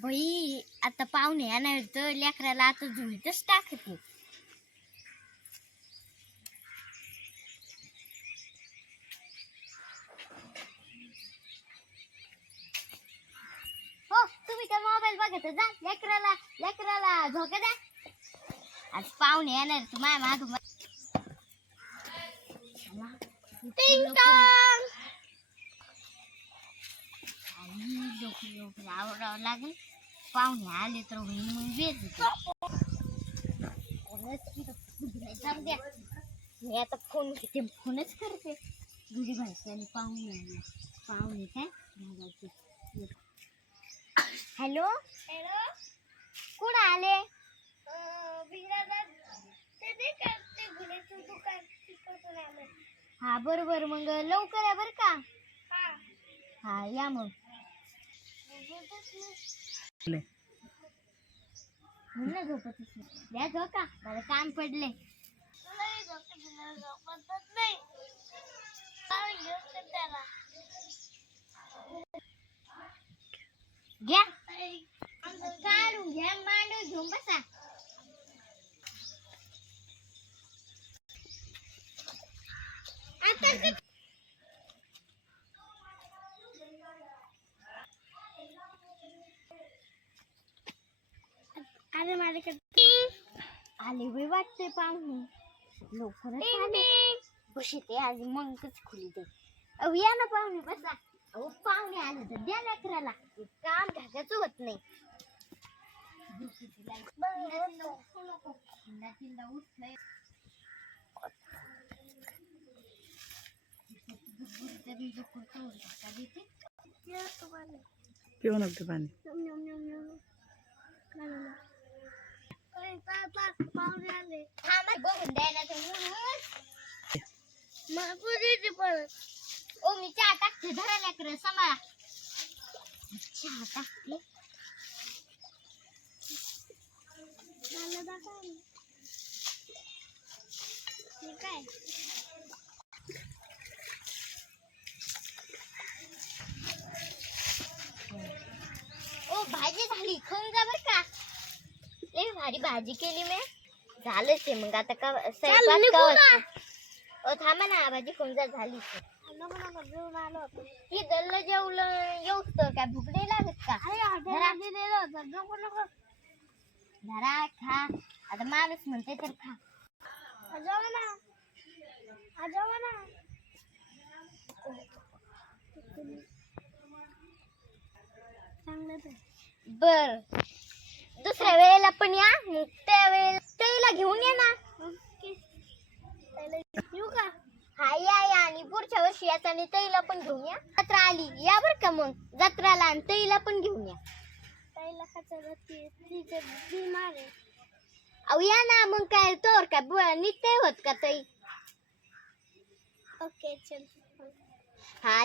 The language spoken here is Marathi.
बाई आता पाहुणे येणार तर लेकराला आता झुळीतच टाकते. हो तुम्ही काय मोबाईल बघत जा, लेकराला लेकराला झोका द्या. आज पाहुणे येणार तू माझ्या मागं आवडावं लागेल. पाहुणे आले तर होईल मग मी आता फोनच करते. घरी भाषाने पाहुणे पाहुणे काय हॅलो हॅलो कुठं आले? हा बरोबर मग लवकर या बर का. हा या मग म्हणून झोपतच नाही. या झोका मला काम पडले. घ्या काढून घ्या मांडव घेऊन बसा. अरे माझ्याकडे आले बाई वाटते पाहुणे लवकरच आले. बशीते आज मगच खुली दे. अहो या ना पाहुणे बसा. अहो पाहुणे आले तर द्या लेकराला काम घ्यायचं होत नाही. पिऊ नको पाणी. बघून द्यायला ओ मी चहा टाकते. धरा लेकर सांभाळा. चहा टाकते. काय ओ भाजी झाली खाऊन जा बर का. लय भारी भाजी केली मी. झालंच आहे मग आता का ओ थांबा ना भाजी खाऊन जा झाली. ही गल्ल जेवलं येऊच तर काय भूक नाही लागत का? धरा खा. आता माणूस म्हणते तर खा. बर दुसऱ्या वेळेला पण या. त्यावेळेला त्याला घेऊन या ना. येऊ का? हा या या आणि पुढच्या वर्षी याचा आणि तईला पण घेऊन या. जत्रा आली या बर का मग जत्राला आणि तईला पण घेऊन या. अहो या ना मग काय तोर काय नित्य होत का तई. ओके चल हा